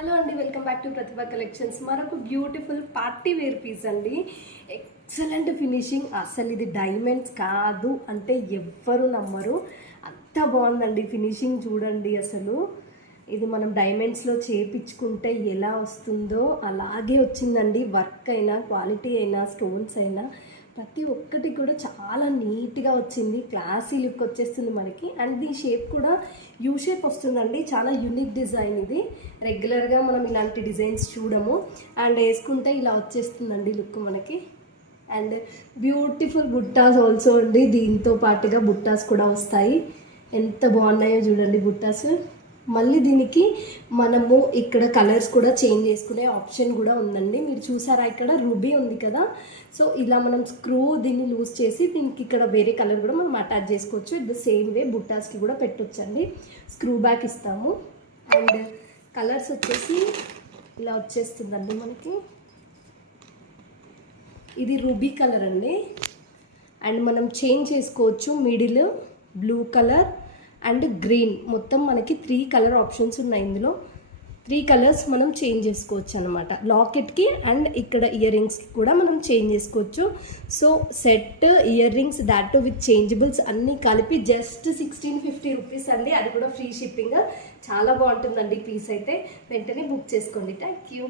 Hello అండి, welcome back to Pratibha collections. మరొక beautiful party wear piece అండి. Excellent finishing. అసలు ఇది డైమండ్స్ కాదు అంటే ఎవ్వరు నమ్మరు, అంత బాగుందండి ఫినిషింగ్. చూడండి, అసలు ఇది మనం డైమండ్స్లో చేపించుకుంటే ఎలా వస్తుందో అలాగే వచ్చిందండి. వర్క్ అయినా, క్వాలిటీ అయినా, స్టోన్స్ అయినా ప్రతి ఒక్కటి కూడా చాలా నీట్గా వచ్చింది. క్లాసీ లుక్ వచ్చేస్తుంది మనకి. అండ్ దీని షేప్ కూడా యూ షేప్ వస్తుందండి. చాలా యూనిక్ డిజైన్ ఇది. రెగ్యులర్గా మనం ఇలాంటి డిజైన్స్ చూడము. అండ్ వేసుకుంటే ఇలా వచ్చేస్తుందండి లుక్ మనకి. అండ్ బ్యూటిఫుల్ బుట్టాస్ ఆల్సో అండి. దీంతో పాటుగా బుట్టాస్ కూడా వస్తాయి. ఎంత బాగున్నాయో చూడండి బుట్టాస్. మళ్ళీ దీనికి మనము ఇక్కడ కలర్స్ కూడా చేంజ్ చేసుకునే ఆప్షన్ కూడా ఉందండి. మీరు చూసారా, ఇక్కడ రూబీ ఉంది కదా. సో ఇలా మనం స్క్రూ దీన్ని లూజ్ చేసి దీనికి ఇక్కడ వేరే కలర్ కూడా మనం అటాచ్ చేసుకోవచ్చు. ద సేమ్ వే బుట్టాస్కి కూడా పెట్టొచ్చండి. స్క్రూ బ్యాక్ ఇస్తాము. అండ్ కలర్స్ వచ్చేసి ఇలా వచ్చేస్తుందండి మనకి. ఇది రూబీ కలర్ అండి. అండ్ మనం చేంజ్ చేసుకోవచ్చు. Middle blue colour and green, మొత్తం మనకి 3 కలర్ ఆప్షన్స్ ఉన్నాయి. ఇందులో 3 కలర్స్ మనం చేంజ్ చేసుకోవచ్చు అనమాట. లాకెట్కి అండ్ ఇక్కడ ఇయర్ రింగ్స్కి కూడా మనం చేంజ్ చేసుకోవచ్చు. So set ear rings that with changeables అన్నీ కలిపి జస్ట్ 1650 రూపీస్ అండి. అది కూడా ఫ్రీ షిప్పింగ్. చాలా బాగుంటుందండి పీస్ అయితే. వెంటనే బుక్ చేసుకోండి. Thank you.